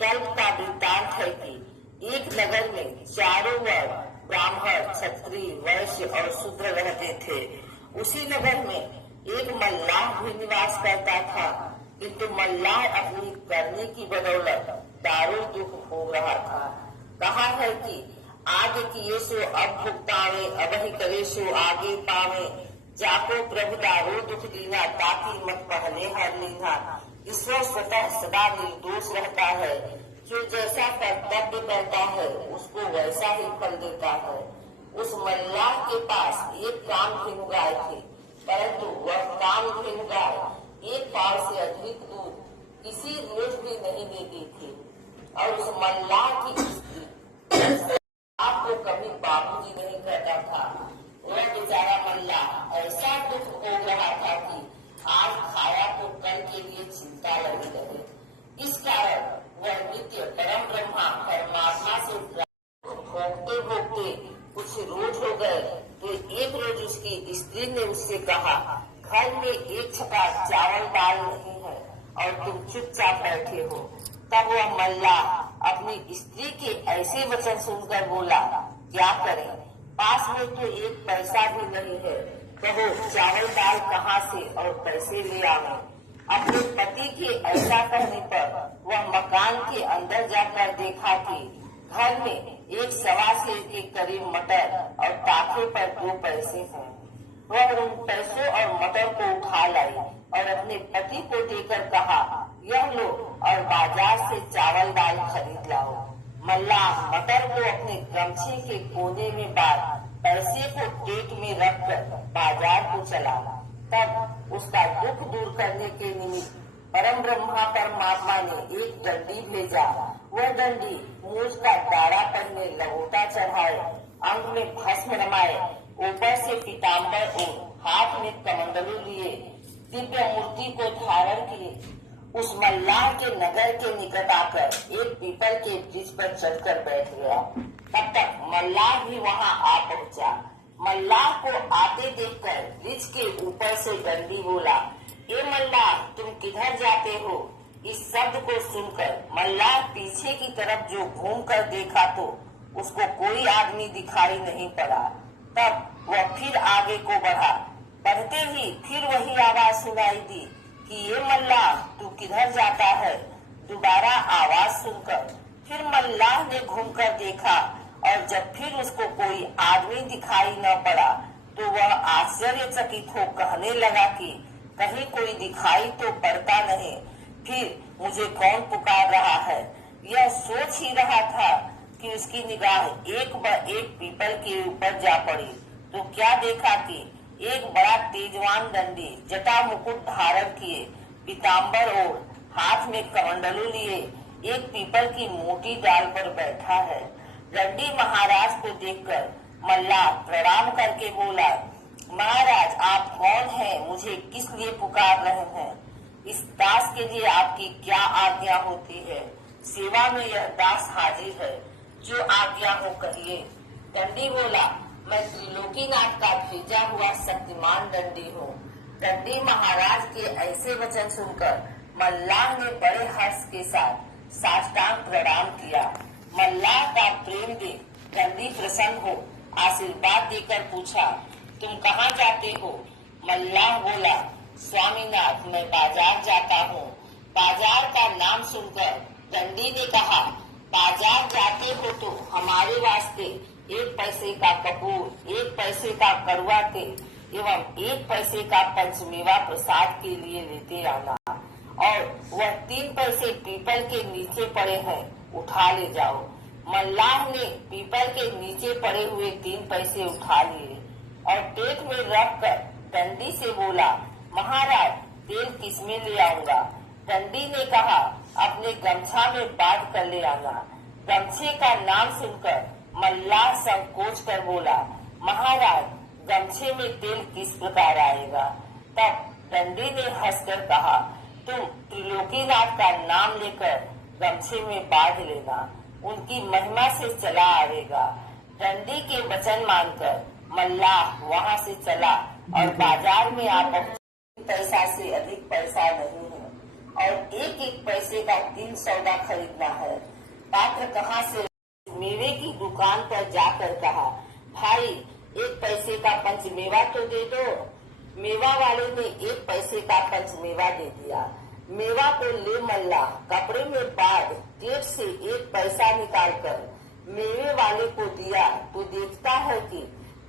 कल्प का वृत्तांत है कि एक नगर में चारों वर्ग ब्राह्मण, क्षत्रिय, वैश्य और शूद्र रहते थे। उसी नगर में एक मल्लाह भी निवास करता था, किंतु मल्लाह अपनी करनी की बदौलत दारुण दुख भोग रहा था। कहा है कि आगे किए सो अब भुगतावे, अब ही करे सो आगे पावे, जाको प्रभु दारुण दुख दीना, ताकि मत पहले हर लीना। ईश्वर स्वतः सदा निर्दोष रहता है, जो जैसा कर्तव्य करता है उसको वैसा ही फल देता है। उस मल्लाह के पास एक कामधेनु गाय थी, परंतु वह कामधेनु गाय एक पाव से अधिक दूध किसी रोज भी नहीं देती थी। और उस मल्लाह की स्त्री आपको कभी बाबूजी नहीं कहता था। वह बेचारा मल्लाह ऐसा दुख भोग रहा था कि आज खाया तो कल के लिए चिंता लगी रहे। इस कारण वह नित्य परम ब्रह्मा परमात्मा से भोगते भोगते कुछ रोज हो गए तो एक रोज उसकी स्त्री ने उससे कहा, घर में एक छटा चावल दाल नहीं है और तुम चुपचाप बैठे हो। तब वह मल्लाह अपनी स्त्री के ऐसे वचन सुनकर बोला, क्या करें, पास में तो एक पैसा भी नहीं है, कहो चावल दाल कहाँ से और पैसे ले आवे। अपने पति के ऐसा कहने पर वह मकान के अंदर जाकर देखा कि घर में एक सवा सेर के करीब मटर और ताखे पर 2 पैसे हैं। वह उन पैसों और मटर को उठा लाई और अपने पति को देकर कहा, यह लो और बाजार से चावल दाल खरीद लाओ। मल्लाह मटर को अपने गमछे के कोने में बांध पैसे को पेट में रखकर बाजार को चला। तब उसका दुख दूर करने के निमित्त परम ब्रह्मा परमात्मा ने एक दंडी भेजा। वह दंडी मूछ का दाढ़ा पहने, लंगोटा चढ़ाए, अंग में भस्म रमाए, ऊपर से पीताम्बर और हाथ में कमंडलू लिए, दिव्य मूर्ति को धारण किए। उस मल्लाह के नगर के निकट आकर एक पीपल के वृक्ष पर चढ़कर बैठ गया। तब तक मल्लाह भी वहां आ पहुंचा। मल्लाह को आते देखकर वृक्ष के ऊपर से दंडी बोला, ए मल्लाह, तुम किधर जाते हो? इस शब्द को सुनकर मल्लाह पीछे की तरफ जो घूम कर देखा तो उसको कोई आदमी दिखाई नहीं पड़ा। तब वह फिर आगे को बढ़ा। बढ़ते ही फिर वही आवाज सुनाई दी कि ये मल्लाह, तू किधर जाता है? दोबारा आवाज सुनकर फिर मल्लाह ने घूमकर देखा और जब फिर उसको कोई आदमी दिखाई न पड़ा तो वह आश्चर्यचकित हो कहने लगा कि कहीं कोई दिखाई तो पड़ता नहीं, फिर मुझे कौन पुकार रहा है? यह सोच ही रहा था कि उसकी निगाह एक पीपल के ऊपर जा पड़ी तो क्या देखा कि एक बड़ा तेजवान दंडी जटा मुकुट धारण किए, पीताम्बर और हाथ में कमंडलू लिए एक पीपल की मोटी डाल पर बैठा है। दंडी महाराज को देखकर मल्लाह प्रणाम करके बोला, महाराज आप कौन हैं? मुझे किस लिए पुकार रहे हैं? इस दास के लिए आपकी क्या आज्ञा होती है? सेवा में यह दास हाजिर है, जो आज्ञा हो कहिए। दंडी बोला, मैं त्रिलोकीनाथ का भेजा हुआ शक्तिमान दंडी हूँ। दंडी महाराज के ऐसे वचन सुनकर मल्लाह ने बड़े हर्ष के साथ साष्टांग प्रणाम किया। मल्लाह का प्रेम देख दंडी प्रसन्न हो आशीर्वाद देकर पूछा, तुम कहाँ जाते हो? मल्लाह बोला, स्वामीनाथ, मैं बाजार जाता हूँ। बाजार का नाम सुनकर दंडी ने कहा, बाजार जाते हो तो हमारे वास्ते 1 पैसे का कपूर, 1 पैसे का कड़वा तेल एवं 1 पैसे का पंचमेवा प्रसाद के लिए लेते आना, और वह 3 पैसे पीपल के नीचे पड़े हैं, उठा ले जाओ। मल्लाह ने पीपल के नीचे पड़े हुए 3 पैसे उठा लिए और पेट में रखकर दंडी से बोला, महाराज तेल किसमें ले आऊंगा? दंडी ने कहा, अपने गमछा में बांध कर ले आना। गमछे का नाम सुनकर मल्लाह संकोच कर बोला, महाराज गमछे में तेल किस प्रकार आएगा? तब दंडी ने हंसकर कहा, तुम त्रिलोकीनाथ का नाम लेकर गमछे में बांध लेना, उनकी महिमा से चला आएगा। दंडी के वचन मानकर मल्लाह वहाँ से चला और बाजार में आ पहुंचा। पैसा से अधिक पैसा नहीं है और एक एक पैसे का 3 सौदा खरीदना है। पात्र कहाँ से? मेवे की दुकान पर जाकर कहा, भाई 1 पैसे का पंचमेवा तो दे दो। मेवा वाले ने 1 पैसे का पंचमेवा दे दिया। मेवा को ले मल्ला कपड़े में बांध जेब से 1 पैसा निकालकर मेवे वाले को दिया तो देखता है कि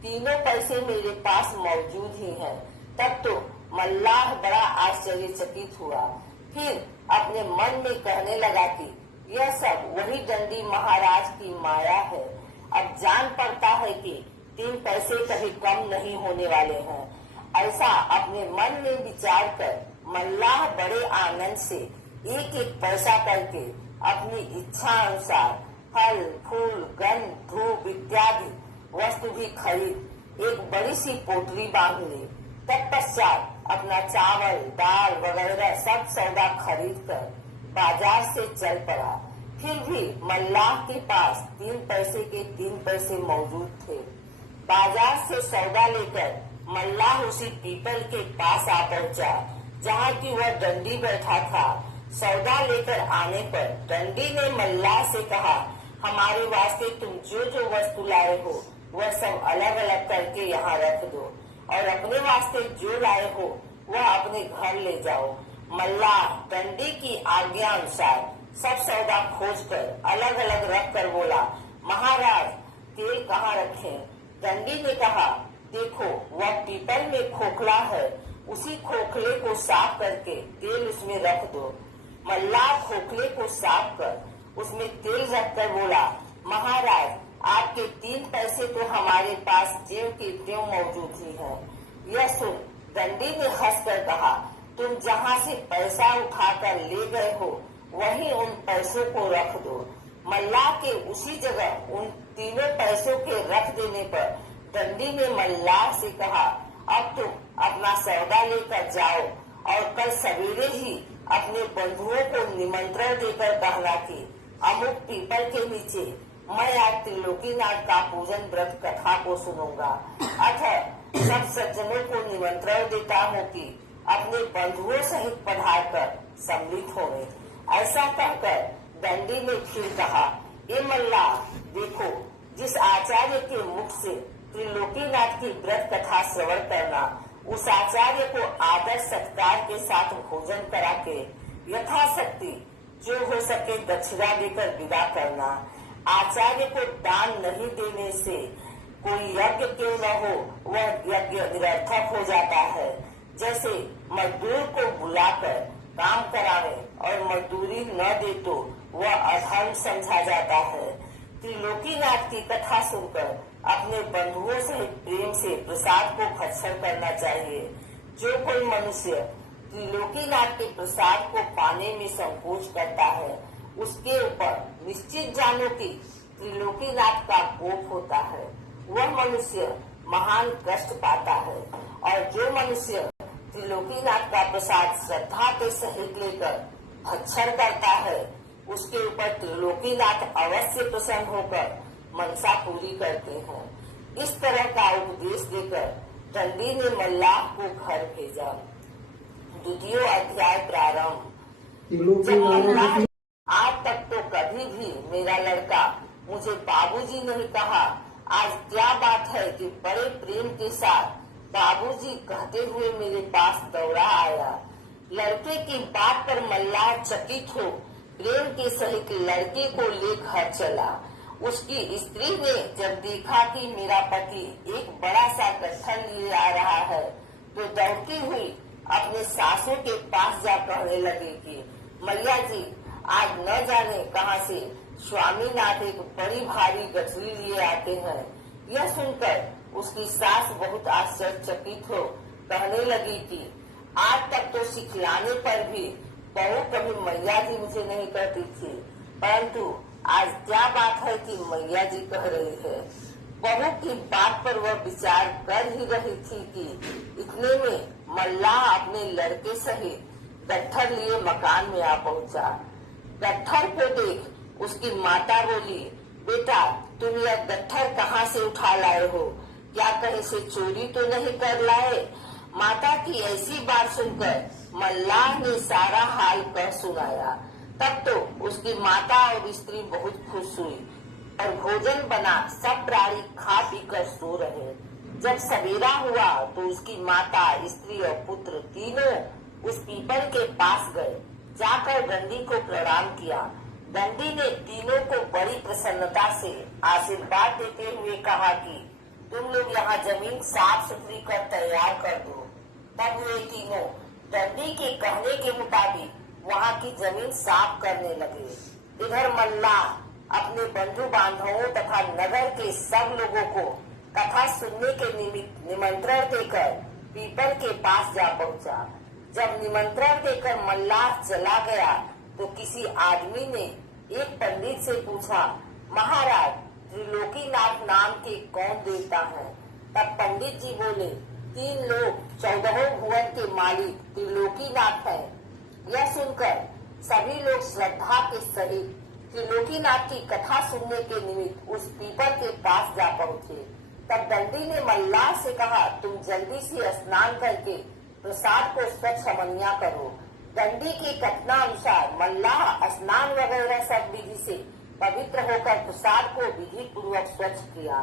तीनों पैसे मेरे पास मौजूद ही हैं। तब तो मल्लाह बड़ा आश्चर्यचकित हुआ। फिर अपने मन में कहने लगा कि यह सब वही दंडी महाराज की माया है। अब जान पड़ता है कि 3 पैसे कभी कम नहीं होने वाले हैं। ऐसा अपने मन में विचार कर मल्लाह बड़े आनंद से एक एक पैसा करके अपनी इच्छा अनुसार फल फूल गंध धूप इत्यादि वस्तु भी खरीद एक बड़ी सी पोटली बांध ली। तत्पश्चात अपना चावल दाल वगैरह सब सौदा खरीद कर बाजार से चल पड़ा। फिर भी मल्लाह के पास 3 पैसे के 3 पैसे मौजूद थे। बाजार से सौदा लेकर मल्लाह उसी पीपल के पास आ पहुंचा जहाँ की वह डंडी बैठा था। सौदा लेकर आने पर डंडी ने मल्लाह से कहा, हमारे वास्ते तुम जो जो वस्तु लाए हो वह सब अलग अलग करके यहाँ रख दो और अपने वास्ते जो लाए हो वह अपने घर ले जाओ। मल्लाह डंडी की आज्ञा अनुसार सब सौदा खोज कर अलग अलग रख कर बोला, महाराज तेल कहाँ रखें? डंडी ने कहा, देखो वह पीपल में खोखला है, उसी खोखले को साफ करके तेल उसमें रख दो। मल्लाह खोखले को साफ कर उसमें तेल रखकर बोला, महाराज आपके 3 पैसे तो हमारे पास ज्यों के त्यों मौजूद ही है। यह सुन डंडी ने हंसकर कहा, तुम जहाँ से पैसा उठाकर ले गए हो वहीं उन पैसों को रख दो। मल्लाह के उसी जगह उन तीनों पैसों के रख देने पर डंडी ने मल्लाह से कहा, अब तुम अपना सौदा लेकर जाओ और कल सवेरे ही अपने बंधुओं को निमंत्रण देकर कहना कि अमुक पीपल के नीचे मैं आज त्रिलोकीनाथ का पूजन व्रत कथा को सुनूंगा। अतः सब सज्जनों को निमंत्रण देता हूँ कि अपने बंधुओं सहित पधार कर सम्मिलित होंगे। ऐसा कहकर डंडी ने फिर कहा, ए मल्लाह देखो, जिस आचार्य के मुख से त्रिलोकीनाथ की व्रत कथा श्रवण करना, उस आचार्य को आदर सत्कार के साथ भोजन करा के यथाशक्ति जो हो सके दक्षिणा देकर विदा करना। आचार्य को दान नहीं देने से कोई यज्ञ क्यों न हो वह यज्ञ निरर्थक हो जाता है। जैसे मजदूर को बुलाकर काम करावे और मजदूरी न दे तो वह अधर्म समझा जाता है। त्रिलोकीनाथ की कथा सुनकर अपने बंधुओं से प्रेम से प्रसाद को भक्षण करना चाहिए। जो कोई मनुष्य त्रिलोकीनाथ के प्रसाद को पाने में संकोच करता है उसके ऊपर निश्चित जानो कि त्रिलोकीनाथ का कोप होता है। वह मनुष्य महान कष्ट पाता है और जो मनुष्य त्रिलोकीनाथ का प्रसाद श्रद्धा के सहित लेकर भक्षण करता है उसके ऊपर त्रिलोकीनाथ अवश्य प्रसन्न होकर मनसा पूरी करते हैं। इस तरह का उपदेश देकर डंडी ने मल्लाह को घर भेजा। द्वितीय अध्याय प्रारंभ। आज तक तो कभी भी मेरा लड़का मुझे बाबूजी नहीं कहा। आज क्या बात है कि बड़े प्रेम के साथ बाबूजी कहते हुए मेरे पास दौड़ा आया। लड़के की बात पर मल्लाह चकित हो प्रेम के सहित लड़के को ले घर चला। उसकी स्त्री ने जब देखा कि मेरा पति एक बड़ा सा गट्ठर लिए आ रहा है तो दौड़ती हुई अपने सासू के पास जा कहने लगी कि मैया जी आज न जाने कहां से स्वामीनाथ एक बड़ी भारी गठरी लिए आते हैं। यह सुनकर उसकी सास बहुत आश्चर्यचकित हो कहने लगी कि आज तक तो सिखलाने पर भी बहू कभी मैया जी मुझे नहीं कहती थी, परंतु आज क्या बात है कि मैया जी कह रही है। बहू की बात पर वह विचार कर ही रही थी कि इतने में मल्लाह अपने लड़के सहित गट्ठर लिए मकान में आ पहुंचा। गट्ठर को देख उसकी माता बोली, बेटा तुम यह गट्ठर कहाँ से उठा लाए हो? क्या कहीं से चोरी तो नहीं कर लाए? माता की ऐसी बात सुनकर मल्लाह ने सारा हाल कह सुनाया। तब तो उसकी माता और स्त्री बहुत खुश हुई और भोजन बना सब प्राणी खा पी कर सो रहे। जब सवेरा हुआ तो उसकी माता, स्त्री और पुत्र तीनों उस पीपल के पास गए। जाकर दंडी को प्रणाम किया। दंडी ने तीनों को बड़ी प्रसन्नता से आशीर्वाद देते हुए कहा कि तुम लोग यहाँ जमीन साफ सुथरी कर तैयार कर दो। तब वे तीनों दंडी के कहने के मुताबिक वहाँ की जमीन साफ करने लगे। इधर मल्लाह अपने बंधु बांधवों तथा नगर के सब लोगों को कथा सुनने के निमित्त निमंत्रण देकर पीपल के पास जा पहुँचा। जब निमंत्रण देकर मल्लाह चला गया तो किसी आदमी ने एक पंडित से पूछा, महाराज, त्रिलोकीनाथ नाम के कौन देवता हैं? तब पंडित जी बोले, 3 लोग 14 भुवन के मालिक त्रिलोकीनाथ हैं। यह सुनकर सभी लोग श्रद्धा के सहित त्रिलोकीनाथ की कथा सुनने के निमित्त उस पीपल के पास जा पहुँचे। तब दंडी ने मल्लाह से कहा, तुम जल्दी से स्नान करके प्रसाद को स्वच्छ अमनिया करो। दंडी के कथनानुसार मल्लाह स्नान वगैरह सब विधि से पवित्र होकर प्रसाद को विधि पूर्वक स्वच्छ किया।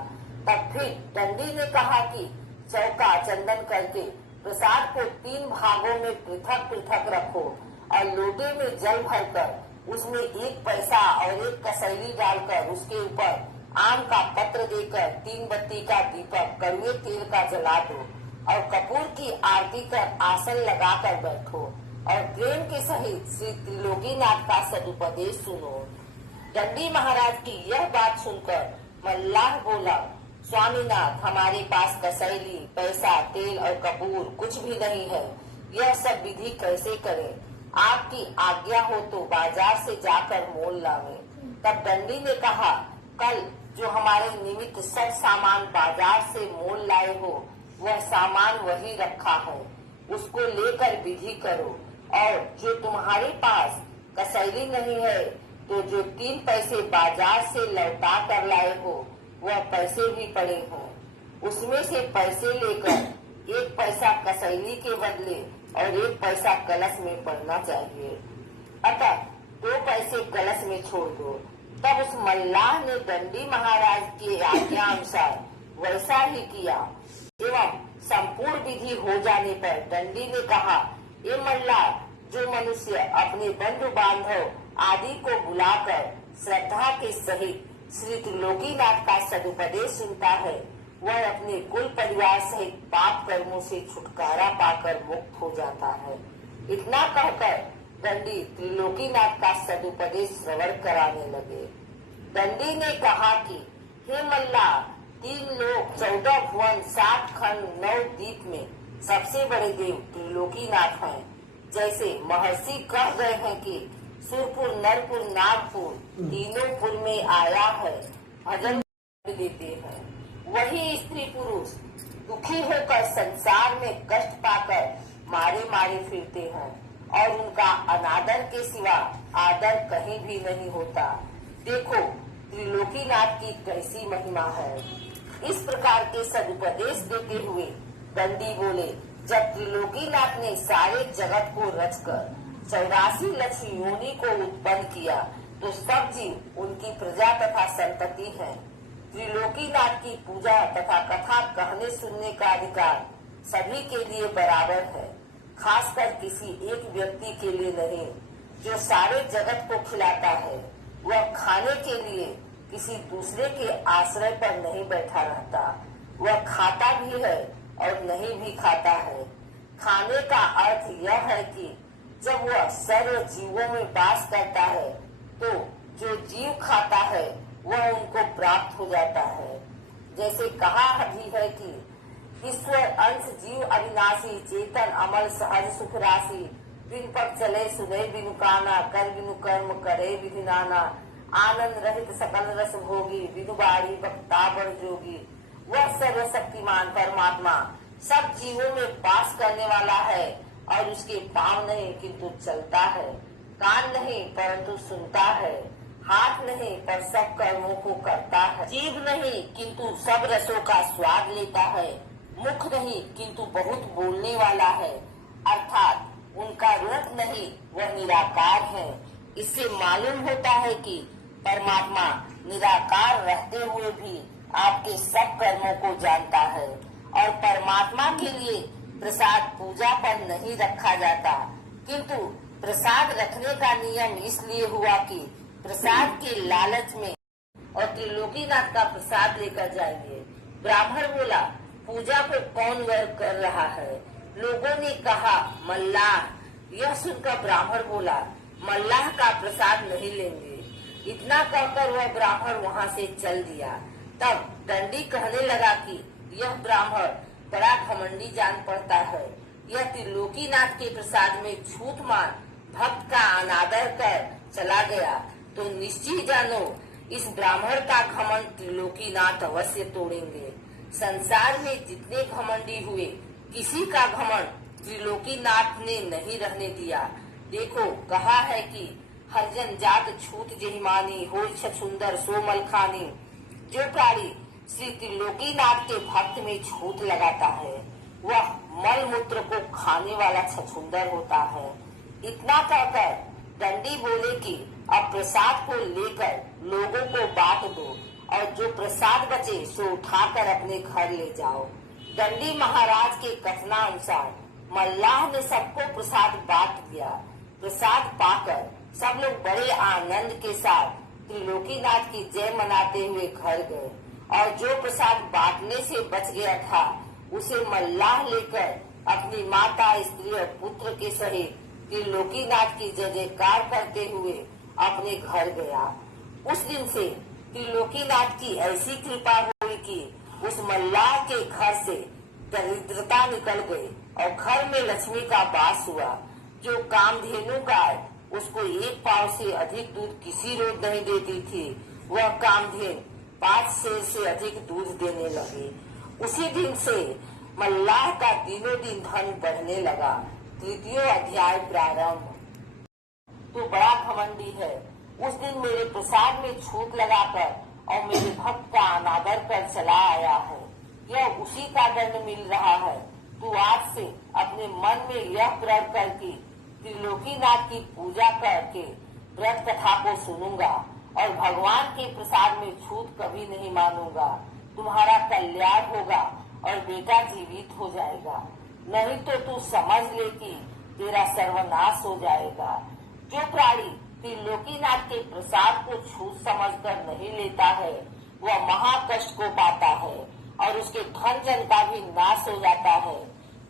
तब फिर दंडी ने कहा कि चौका चंदन करके प्रसाद को 3 भागों में पृथक पृथक रखो और लोटे में जल भरकर उसमें 1 पैसा और 1 कसैली डालकर उसके ऊपर आम का पत्र देकर 3 बत्ती का दीपक कड़वे तेल का जला दो और कपूर की आरती कर आसन लगाकर बैठो और प्रेम के सहित श्री त्रिलोकीनाथ का सदुपदेश सुनो। दंडी महाराज की यह बात सुनकर मल्लाह बोला, स्वामीनाथ, हमारे पास कसैली, पैसा, तेल और कपूर कुछ भी नहीं है। यह सब विधि कैसे करें? आपकी आज्ञा हो तो बाजार से जाकर मोल लावे। तब दंडी ने कहा, कल जो हमारे निमित्त सब सामान बाजार से मोल लाए हो वह सामान वही रखा है, उसको लेकर विधि करो। और जो तुम्हारे पास कसैली नहीं है तो जो 3 पैसे बाजार से लौटा कर लाए हो वह पैसे भी पड़े हों, उसमें से पैसे लेकर 1 पैसा कसैली के बदले और 1 पैसा कलश में पड़ना चाहिए। अतः 2 पैसे कलश में छोड़ दो। तब उस मल्लाह ने दंडी महाराज की आज्ञा अनुसार वैसा ही किया एवं संपूर्ण विधि हो जाने पर दंडी ने कहा, ये मल्लाह, जो मनुष्य अपने बंधु बांधव आदि को बुलाकर श्रद्धा के सहित श्री त्रिलोकीनाथ का सदुपदेश सुनता है वह अपने कुल परिवार सहित पाप कर्मों से छुटकारा पाकर मुक्त हो जाता है। इतना कहकर दंडी त्रिलोकीनाथ का सदुपदेश श्रवण कराने लगे। दंडी ने कहा कि हे मल्लाह, 3 लोग 14 भुवन 7 खंड 9 द्वीप में सबसे बड़े देव त्रिलोकीनाथ हैं। जैसे महर्षि कह गए हैं कि सुरपुर, नरपुर, नागपुर तीनों पुर में आया है, भजन देते हैं। वही स्त्री पुरुष दुखी होकर संसार में कष्ट पाकर मारे मारे फिरते हैं और उनका अनादर के सिवा आदर कहीं भी नहीं होता। देखो त्रिलोकीनाथ की कैसी महिमा है। इस प्रकार के सदुपदेश देते हुए दंडी बोले, जब त्रिलोकीनाथ ने सारे जगत को रचकर 84 लक्ष योनि को उत्पन्न किया तो सब जीव उनकी प्रजा तथा संतति है। त्रिलोकीनाथ की पूजा तथा कथा कहने सुनने का अधिकार सभी के लिए बराबर है, खासकर किसी एक व्यक्ति के लिए नहीं। जो सारे जगत को खिलाता है वह खाने के लिए किसी दूसरे के आश्रय पर नहीं बैठा रहता, वह खाता भी है और नहीं भी खाता है। खाने का अर्थ यह है कि जब वह सर्व जीवों में वास करता है तो जो जीव खाता है वह उनको प्राप्त हो जाता है। जैसे कहा भी है कि ईश्वर अंश जीव अविनाशी, चेतन अमल सहज सुख राशि, बिन पग चले सुने बिनु काना, कर बिनु कर्म करे विधि नाना, आनंद रहित सकल रस भोगी, बिनु बाड़ी बक्ता बड़ जोगी। वह सर्वशक्तिमान परमात्मा सब जीवों में वास करने वाला है और उसके पाँव नहीं किंतु चलता है, कान नहीं परंतु सुनता है, हाथ नहीं पर सब कर्मों को करता है, जीभ नहीं किंतु सब रसों का स्वाद लेता है, मुख नहीं किंतु बहुत बोलने वाला है। अर्थात उनका रूप नहीं, वह निराकार है। इससे मालूम होता है कि परमात्मा निराकार रहते हुए भी आपके सब कर्मों को जानता है। और परमात्मा के लिए प्रसाद पूजा पर नहीं रखा जाता, किंतु प्रसाद रखने का नियम इसलिए हुआ कि प्रसाद के लालच में और त्रिलोकीनाथ का प्रसाद लेकर जाएंगे। ब्राह्मण बोला, पूजा को कौन कर रहा है? लोगों ने कहा, मल्लाह। यह सुनकर ब्राह्मण बोला, मल्लाह का प्रसाद नहीं लेंगे। इतना कहकर वह ब्राह्मण वहाँ से चल दिया। तब दंडी कहने लगा कि यह ब्राह्मण बड़ा घमंडी जान पड़ता है। यह त्रिलोकीनाथ के प्रसाद में छूत मान भक्त का अनादर कर चला गया तो निश्चय जानो इस ब्राह्मण का घमंड त्रिलोकीनाथ अवश्य तोड़ेंगे। संसार में जितने घमंडी हुए, किसी का घमंड त्रिलोकीनाथ ने नहीं रहने दिया। देखो, कहा है कि हरिजन जात छूत जहिमानी हो छछुंदर सो मलखानी। जो प्राणी श्री त्रिलोकीनाथ के भक्त में छूत लगाता है, वह मल मूत्र को खाने वाला छछुंदर होता है। इतना कहकर दंडी बोले कि अब प्रसाद को लेकर लोगों को बांट दो और जो प्रसाद बचे सो उठाकर अपने घर ले जाओ। दंडी महाराज के कथनानुसार मल्लाह ने सबको प्रसाद बांट दिया। प्रसाद पाकर सब लोग बड़े आनंद के साथ त्रिलोकीनाथ की जय मनाते हुए घर गए और जो प्रसाद बांटने से बच गया था उसे मल्लाह लेकर अपनी माता, स्त्री और पुत्र के सहित त्रिलोकीनाथ की जय जयकार करते हुए अपने घर गया। उस दिन से त्रिलोकीनाथ की ऐसी कृपा हुई कि उस मल्लाह के घर से दरिद्रता निकल गई और घर में लक्ष्मी का वास हुआ। जो कामधेनु गाय उसको एक पाव से अधिक दूध किसी रोज नहीं देती थी, वह कामधेनु 5 सेर से अधिक दूध देने लगे। उसी दिन से मल्लाह का दिनों दिन धन बढ़ने लगा। तृतीय अध्याय प्रारंभ। तो बड़ा घमंडी है, उस दिन मेरे प्रसाद में छूट लगाकर और मेरे भक्त का अनादर कर चला आया है, यह उसी का दंड मिल रहा है। तू आज से अपने मन में यह प्रण कर कि त्रिलोकीनाथ की पूजा करके व्रत कथा को सुनूंगा और भगवान के प्रसाद में छूत कभी नहीं मानूंगा। तुम्हारा कल्याण होगा और बेटा जीवित हो जाएगा, नहीं तो तू समझ ले कि तेरा सर्वनाश हो जाएगा। जो प्राणी त्रिलोकीनाथ के प्रसाद को छूत समझकर नहीं लेता है, वह महाकष्ट को पाता है और उसके धन जन का भी नाश हो जाता है।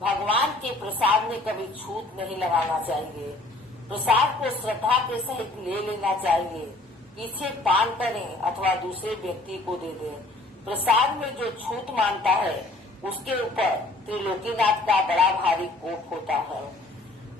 भगवान के प्रसाद में कभी छूत नहीं लगाना चाहिए। प्रसाद को श्रद्धा के सहित ले लेना चाहिए। पीछे पान करें अथवा दूसरे व्यक्ति को दे दें। प्रसाद में जो छूत मानता है उसके ऊपर त्रिलोकीनाथ का बड़ा भारी कोप होता है।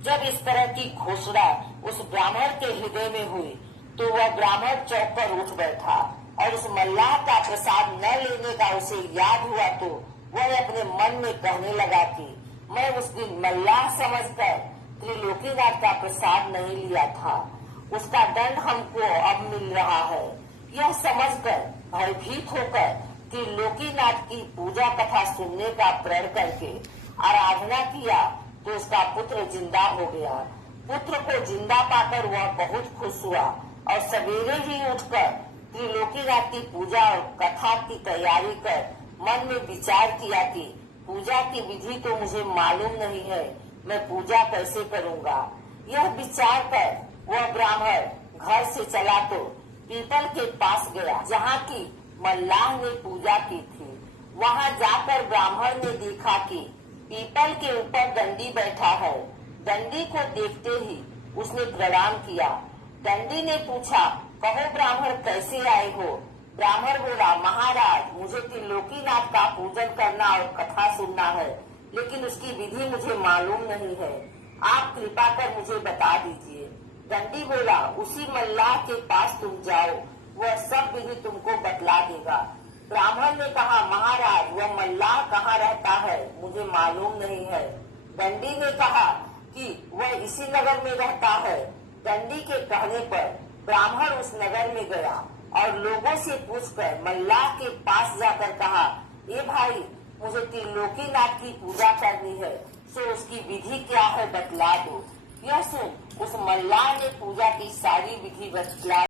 जब इस तरह की घोषणा उस ब्राह्मण के हृदय में हुई तो वह ब्राह्मण चौक पर उठ बैठा और उस मल्लाह का प्रसाद न लेने का उसे याद हुआ तो वह अपने मन में कहने लगा कि मैं उस दिन मल्लाह समझकर त्रिलोकीनाथ का प्रसाद नहीं लिया था, उसका दंड हमको अब मिल रहा है। यह समझकर भयभीत होकर त्रिलोकीनाथ की पूजा कथा सुनने का प्रण करके आराधना किया तो उसका पुत्र जिंदा हो गया। पुत्र को जिंदा पाकर वह बहुत खुश हुआ और सवेरे ही उठकर त्रिलोकीनाथ की पूजा और कथा की तैयारी कर मन में विचार किया कि पूजा की विधि तो मुझे मालूम नहीं है, मैं पूजा कैसे करूँगा। यह विचार कर वह ब्राह्मण घर से चला तो पीपल के पास गया जहाँ की मल्लाह ने पूजा की थी। वहाँ जाकर ब्राह्मण ने देखा कि पीपल के ऊपर दंडी बैठा है। दंडी को देखते ही उसने प्रणाम किया। दंडी ने पूछा, कहो ब्राह्मण कैसे आए हो? ब्राह्मण बोला, महाराज मुझे त्रिलोकीनाथ का पूजन करना और कथा सुनना है, लेकिन उसकी विधि मुझे मालूम नहीं है, आप कृपा कर मुझे बता दीजिए। दंडी बोला, उसी मल्लाह के पास तुम जाओ, वह सब विधि तुमको बतला देगा। ब्राह्मण ने कहा, महाराज वह मल्लाह कहाँ रहता है मुझे मालूम नहीं है। दंडी ने कहा कि वह इसी नगर में रहता है। दंडी के कहने पर ब्राह्मण उस नगर में गया और लोगों से पूछकर मल्लाह के पास जाकर कहा, ए भाई मुझे त्रिलोकीनाथ की पूजा करनी है, सो उसकी विधि क्या है बतला दो। यह सुन उस मल्लाह ने पूजा की सारी विधि बतला